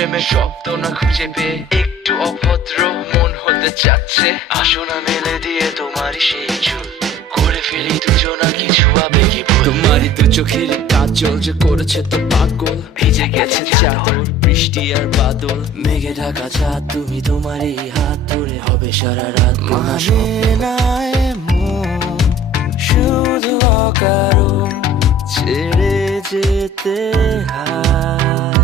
প্রেমের শব্দ না খুঁজে পেয়ে একটু অভদ্র মন হতে চাচ্ছে। আসো না মেলে দিয়ে তোমারই সেই চুল, করে ফেলি দুজনা কিছু আবেগী ভুল। তোমারই দু চোখের কাজল যে করেছে তো পাগল, ভিজে গেছে চাদর বৃষ্টি আর বাদল, মেঘে ঢাকা চাঁদ তুমি তোমারই হাত ধরে হবে সারা রাত। মানে নাই মন শুধু অকারণ ছেড়ে যেতে হয়।